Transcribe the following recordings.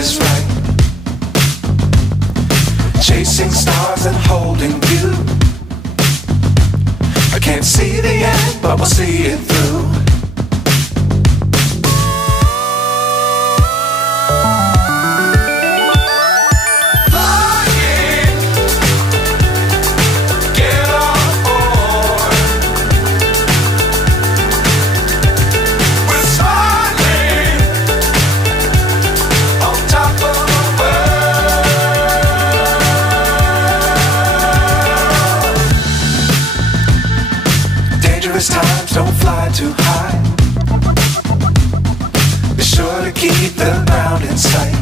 is right. Chasing stars and holding you. I can't see the end, but we'll see it through. Times don't fly too high. Be sure to keep the ground in sight.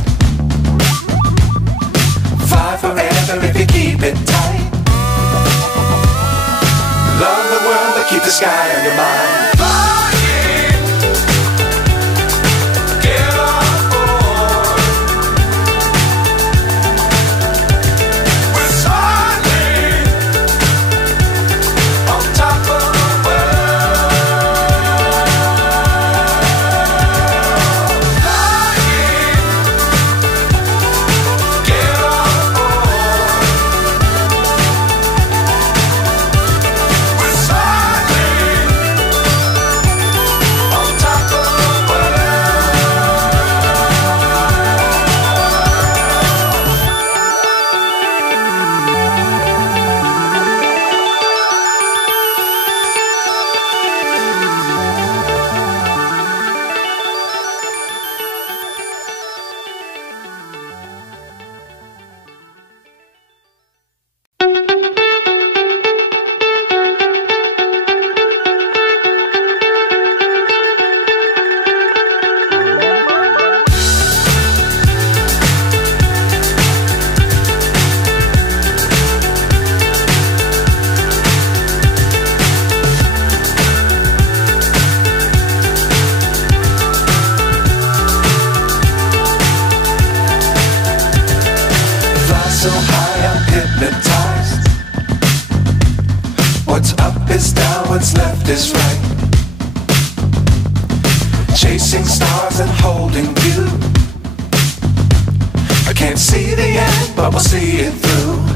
Fly forever if you keep it tight. Love the world but keep the sky on your mind. So high I'm hypnotized. What's up is down, what's left is right. Chasing stars and holding you. I can't see the end, but we'll see it through.